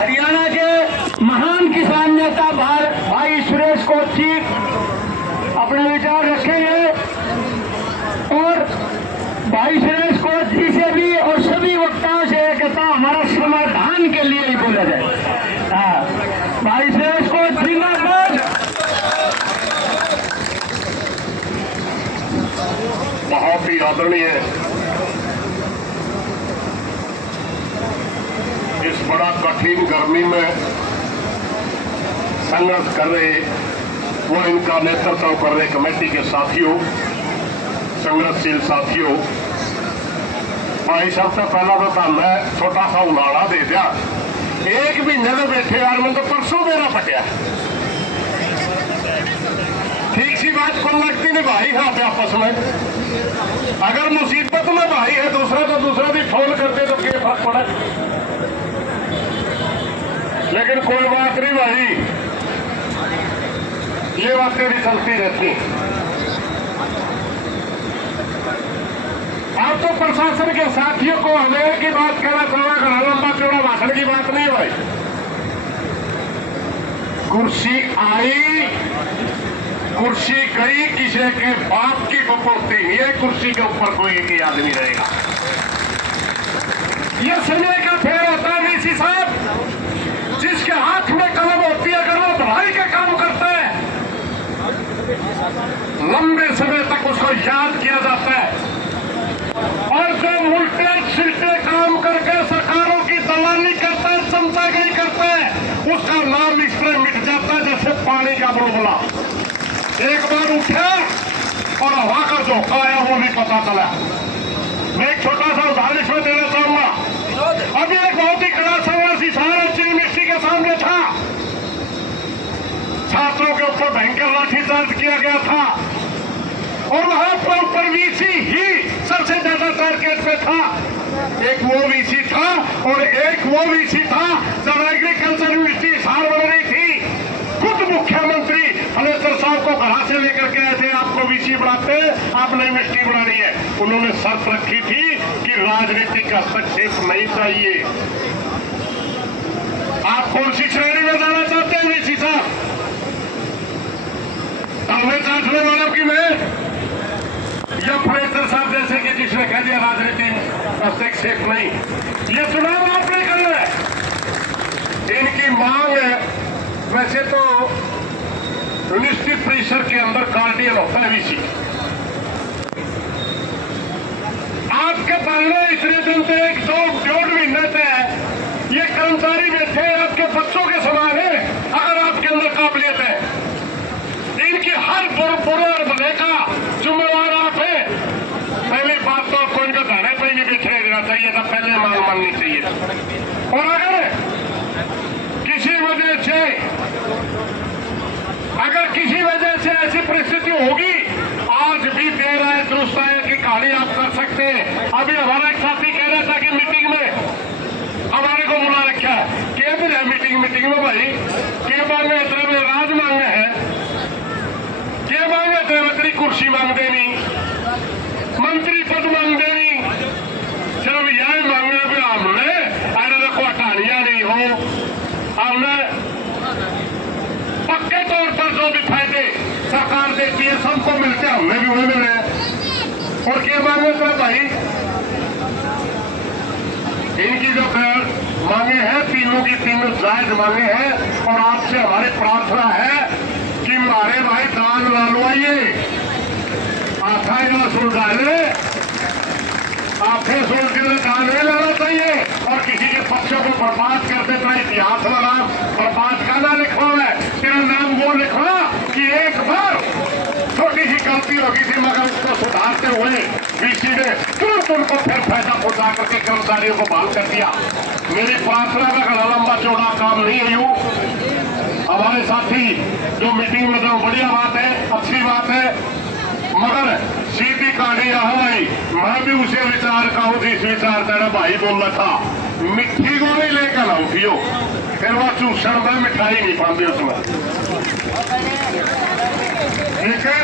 हरियाणा के महान किसान नेता भाई सुरेश कोच जी अपने विचार रखेंगे और भाई सुरेश कोच जी से भी और सभी वक्ताओं से कहता हमारा समाधान के लिए ही बोला जाए। हाँ, भाई सुरेश कोच जिंदाबाद। बहुत ही आदरणीय इस बड़ा कठिन गर्मी में संघर्ष कर रहे वो इनका नेतृत्व कर रहे कमेटी के साथियों, संघर्षशील साथियों, भाई सबसे पहला तो मैं छोटा सा उनाड़ा दे दिया। एक महीने में बैठे यार, मैं तो परसों मेरा पटिया ठीक सी बात कौन लगती नहीं भाई है आपस में। अगर मुसीबत में भाई है दूसरा तो दूसरा भी फोन करते तो क्या फर्क पड़े। लेकिन कोई बात नहीं भाई, ये बातें भी चलती रहती। आप तो प्रशासन के साथियों को हमें की बात करना चलना करना, लंबा चौड़ा भाषण की बात नहीं है भाई। कुर्सी आई, कुर्सी गई, किसी के बाप की बपोती नहीं है, कुर्सी के ऊपर कोई एक ही आदमी रहेगा। यह समय का फेर होता है वीसी साहब, जिसके हाथ में कलम होती है अगर वो भलाई का काम करता है लंबे समय तक उसको याद किया जाता है। और जो उल्टे सिलटे काम करके सरकारों की दलाली करता है, चमचागिरी करता है, उसका नाम इस तरह मिट जाता है जैसे पानी का बुलबुला। एक बार उठा और हवा का झोंका आया वो भी पता चला। मैं एक छोटा सा उदाहरण इसमें देना चाहूंगा। अभी एक बहुत ही कड़ा संघर्ष सहारनपुर यूनिवर्सिटी के सामने था। छात्रों के ऊपर भयंकर लाठीचार्ज किया गया था और वहां पर ऊपर वीसी ही सबसे ज्यादा टारगेट पे था। एक वो वीसी था और एक वो वीसी था जब एग्रीकल्चर यूनिवर्सिटी हार बन रही थी। खुद मुख्यमंत्री फलेश्वर साहब को घर से लेकर के आए थे, आपको वीसी बढ़ाते आपने यूनिवर्सिटी बढ़ानी है। उन्होंने शर्त रखी थी कि राजनीतिक हस्तक्षेप नहीं चाहिए। आप कौन सी श्रेणी में जाना चाहते हैं वीसी साहब? हमें चाटने वालों की मैं या फलेश्वर साहब जैसे कि जिसने कह दिया राजनीति हस्तक्षेप नहीं। ये चुनाव आपने करना है। इनकी मांग है, वैसे तो यूनिवर्सिटी परिसर के अंदर गार्डियन होता है वीसी। आपके पहले इतने दिन से एक दो डेढ़ महीने से ये कर्मचारी बैठे आपके बच्चों के समान है। अगर आपके अंदर काबिलियत है, इनकी हर बुरे और भले का जिम्मेवार आप है। पहली बात तो आपको इनका धरने पे नहीं बिखरे देना चाहिए था, पहले मांग माननी चाहिए। और अगर किसी वजह से ऐसी परिस्थिति होगी, आज भी देर आए दुरुस्त आए की कहानी आप कर सकते हैं। अभी हमारा एक साथी कह रहा था कि मीटिंग में हमारे को बुला रखा है। क्या भी है मीटिंग में भाई, क्या मांगे इतने में राज मांगे हैं, क्या मांगे थे मंत्री कुर्सी मांगते नहीं, मंत्री पद मांगते नहीं, सिर्फ यह मांगे भी हमने अरे देखो हटानिया नहीं हो। हमने पक्के तौर पर जो भी फायदे सरकार देती है सबको मिलते हैं, हमने भी वही मिले। और क्या मांगे थे भाई? इनकी जो मांगे हैं तीनों की तीनों जायज मांगे हैं। और आपसे हमारी प्रार्थना है कि हमारे भाई दान ला लो, आइए आखा सुन डाले, आंखें सुन के दान नहीं लाना चाहिए। और किसी के पक्षों को बर्बाद कर देता है, इतिहास में नाम बर्बाद का ना लिखवा है, तेरा नाम वो लिखवा कि एक बार छोटी सी गलती होगी थी मगर उसको सुधारते हुए वीसी ने तुरंत उनको फिर फायदा पहुंचा करके कर्मचारियों को बहाल कर दिया। मेरी प्रार्थना का बड़ा लंबा चौड़ा काम नहीं है। यूं हमारे साथी जो मीटिंग में जो बढ़िया बात है, अच्छी बात है, मगर सीधी कहानी यह भाई मैं भी उसे विचार का हूं जिस विचार तेरा भाई बोल रहा था। मिट्टी को नहीं लेकर लाओ पियो, फिर वह चूषण में मिठाई नहीं पाती उसमें। ठीक है,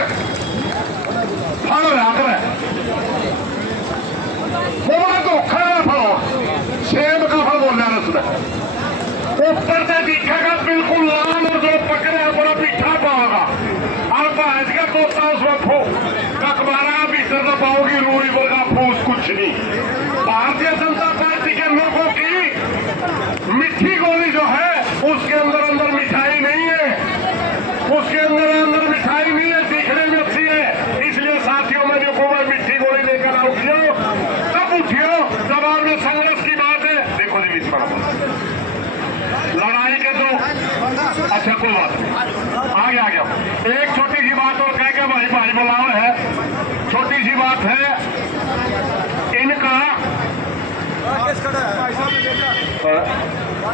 फल रख रहे वो बड़ा धोखा है। फल सेब का फल बोल रहा है उसमें। ऊपर से दिखेगा बिल्कुल लाल और जो पकड़े है बड़ा मीठा पाओगा और भैंस का तोता उसमें ककबारा भीतर तो पाओगी रूई वर्गा फूस कुछ नहीं। भारतीय जनता पार्टी के लोगों की मिठी गोली जो है उसके अंदर अंदर मिठाई नहीं है, उसके अंदर अंदर मिठाई नहीं है, दिखने में अच्छी है। इसलिए साथियों में जो मैं मिठी गोली लेकर उठियो तब उठियो जब आपने संघर्ष की बात है। देखो जी बीच लड़ाई के तो अच्छा कोई बात नहीं, आ गया एक छोटी सी बात और कह के भाई भाई बुलाओ है, छोटी सी बात है इनका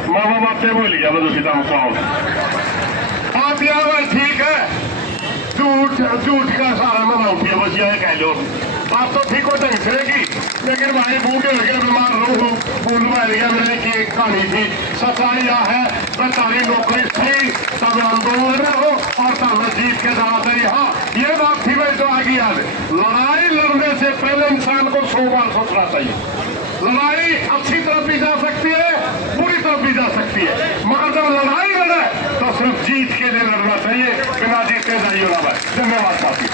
मामा बातें बोल गया बदू सीधा आप यहाँ भाई ठीक है, झूठ का सारा मना उठिया बस यह कह लो बात तो ठीक हो ढंग लेकिन भाई बूढ़े हो गए बीमार रो फूल भर गया मैंने की एक कहानी थी। सच्चाई यह है सरकारी नौकरी सही तब आंदोलन में हो और तब जीत के दावादारी। हाँ ये बात थी भाई जो आगे याद लड़ाई लड़ने से पहले इंसान को 100 बार सोचना चाहिए। लड़ाई अच्छी तरफ भी जा सकती है, बुरी तरफ भी जा सकती है, मगर जब लड़ाई लड़े तो सिर्फ जीत के लिए लड़ना चाहिए, बिना जीत के जाइए ना भाई। धन्यवाद साथी।